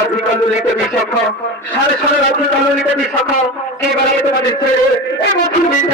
বিষক্ষ সাড়ে সাড়ে রাত্রি কান্দুলিতে বিষক্ষ কে বেলায় তোমাদের ছেড়ে? এই মধুর